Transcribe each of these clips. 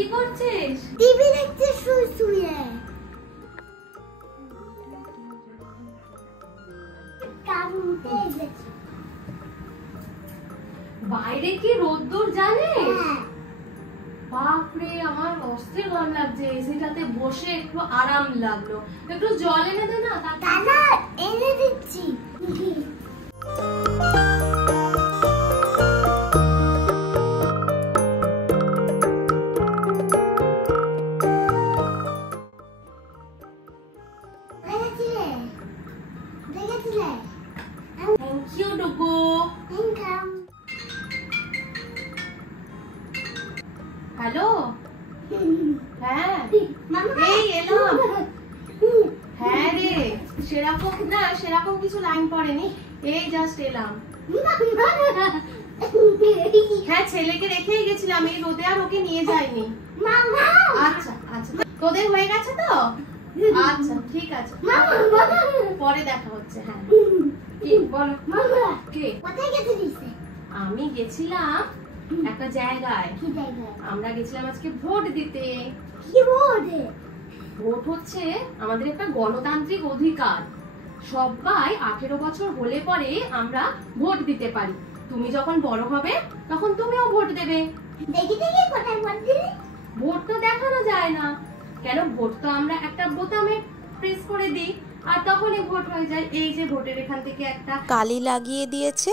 কি করছিস? টিভি দেখতে শুয়ে বাইরে কি রোদ্দুর জানিস? বাপরে, আমার অস্থির গরম লাগছে। এসিটাতে বসে একটু আরাম লাগলো। একটু জল এনে দে না। দাদা এনে দিচ্ছি। Thank you ডুগু। হ্যালো, হ্যাঁ এই এলাম। হ্যাঁ রে, সেরকম কিছু লাইন পড়েনি, এই জাস্ট এলাম। হ্যাঁ, ছেলেকে রেখেই গেছিলাম, এই রোদে আর ওকে নিয়ে যাইনি। আচ্ছা আচ্ছা, তোদের হয়ে গেছে তো? আচ্ছা ঠিক আছে, পরে দেখা হচ্ছে। হ্যাঁ কি বলো? কে? আমি গেছিলাম একটা জায়গায়। আমরা গেছিলাম আজকে ভোট দিতে। ভোট হচ্ছে আমাদের একটা গণতান্ত্রিক অধিকার। সবাই 18 বছর হলে পরে আমরা ভোট দিতে পারি। তুমি যখন বড় হবে তখন তুমিও ভোট দেবে। ভোট তো দেখানো যায় না। কেন? ভোট তো আমরা একটা বোতামে প্রেস করে দিই আর তখনই ভোট হয়ে যায়। এই যে ভোটের এখান থেকে একটা কালি লাগিয়ে দিয়েছে।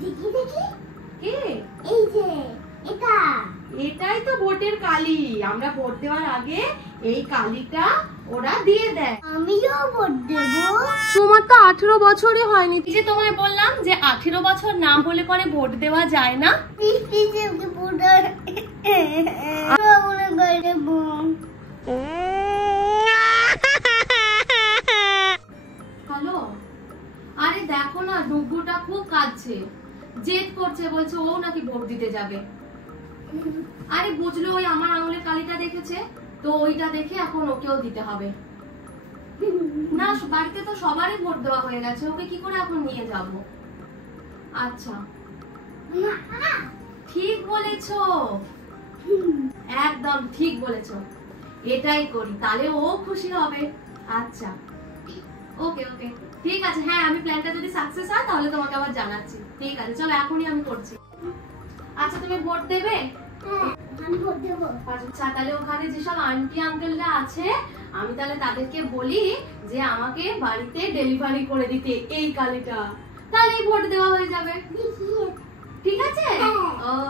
দেখি দেখি কে? এই যে এটা, এটাই তো ভোটের কালি। আমরা ভোট দেওয়ার আগে এই কালিটা ওরা দিয়ে দেয়। আমিও ভোট দেব। তোমার তো 18 বছরই হয়নি। যে তোমায় বললাম যে 18 বছর না হলে পরে ভোট দেওয়া যায় না। হ্যালো, আরে দেখো না, ডুগুটা খুব কাঁদছে, জেদ করছে, বলছে ও নাকি ভোট দিতে যাবে। আরে বুঝলো, ওই আমার আঙুলের কালিটা দেখেছে তো, ওইটা দেখে এখন ওকেও দিতে হবে। না, বাড়িতে তো সবারই ভোট দেওয়া হয়ে গেছে, ওকে কি করে এখন নিয়ে যাব? আচ্ছা ঠিক বলেছো, একদম ঠিক বলেছো, এটাই করি, তাহলে ও খুশি হবে। আচ্ছা ওকে ওকে ঠিক আছে। হ্যাঁ, আমি প্ল্যানটা যদি সাকসেস হয় তাহলে তোমাকে আবার জানাচ্ছি। ঠিক আছে, চলো এখনই আমি করছি। আচ্ছা তুমি ভোট দেবে? আমি ভোট দেব। আচ্ছা, তাহলে ওখানে যেসব আন্টি আঙ্কেলরা আছে আমি তাহলে তাদেরকে বলি যে আমাকে বাড়িতে ডেলিভারি করে দিতে এই কালিটা, তাহলেই ভোট দেওয়া হয়ে যাবে। ঠিক আছে,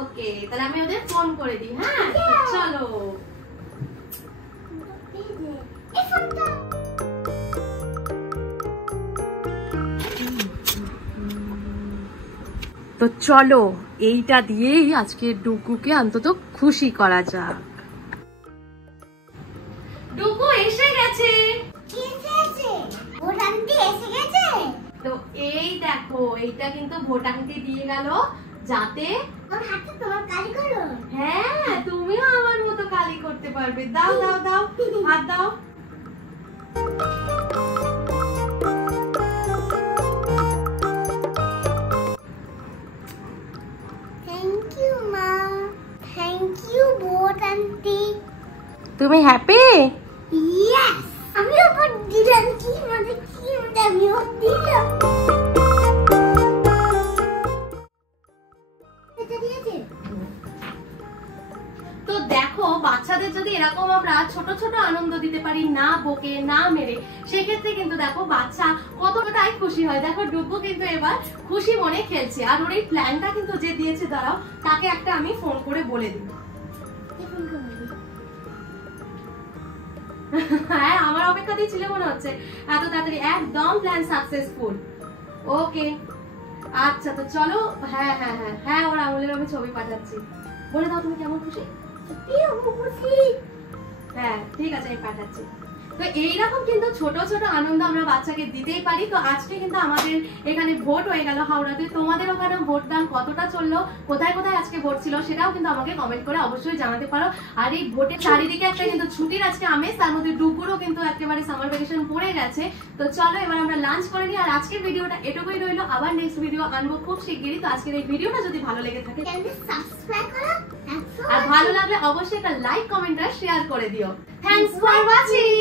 ওকে, তাহলে আমি ওদের ফোন করে দিই। হ্যাঁ চলো। তো চলো, এইটা দিয়েই আজকে ডুগুকে অন্তত খুশি করা যাক। ডুগু এসে গেছে। তো এই দেখো, এইটা কিন্তু ভোট আংটি দিয়ে গেল যাতে হ্যাঁ তুমিও আমার মতো কালি করতে পারবে। দাও দাও দাও, হাত দাও। তুমি হ্যাপি? ইয়েস, আমিও ভোট দিলাম। কি মজা, কি মজা, আমিও দিলাম। তো দেখো, বাচ্চাদের যদি এরকম আমরা ছোট ছোট আনন্দ দিতে পারি, না বকে না মেরে, সেক্ষেত্রে কিন্তু দেখো বাচ্চা কতটাই খুশি হয়। দেখো ডুগু কিন্তু এবার খুশি মনে খেলছে। আর ওর এই প্ল্যানটা কিন্তু যে দিয়েছে, দাঁড়াও তাকে একটা আমি ফোন করে বলে দিই। হ্যাঁ, আমার অপেক্ষাতেই ছিল মনে হচ্ছে এত তাড়াতাড়ি। একদম প্ল্যান সাকসেসফুল। ওকে আচ্ছা, তো চলো। হ্যাঁ হ্যাঁ হ্যাঁ হ্যাঁ, ওর আঙুলের আমি ছবি পাঠাচ্ছি। বলে দাও তুমি কেমন খুশি। হ্যাঁ ঠিক আছে, আমি পাঠাচ্ছি। তো এইরকম কিন্তু ছোট ছোট আনন্দ আমরা বাচ্চাকে দিতেই পারি। তো আজকে কিন্তু আমাদের এখানে ভোট হয়ে গেল হাওড়াতে, তোমাদের ওখানে ভোটদান কতটা চললো, কোথায় কোথায় আজকে ভোট ছিল সেটাও কিন্তু আমাকে কমেন্ট করে অবশ্যই জানাতে পারো। আর এই ভোটের চারিদিকে একটা কিন্তু ছুটির আজকে আমেজ, তার মধ্যে ডুবুরও কিন্তু একেবারে সামার ভ্যাকেশন পড়ে গেছে। তো চলো এবার আমরা লাঞ্চ করে নিই। আর আজকের ভিডিওটা এটুকুই রইলো, আবার নেক্সট ভিডিও আনবো খুব শিগগিরই। তো আজকের এই ভিডিওটা যদি ভালো লেগে থাকে সাবস্ক্রাইব করো আর ভালো লাগলে অবশ্যই একটা লাইক কমেন্ট আর শেয়ার করে দিও। Thanks for watching.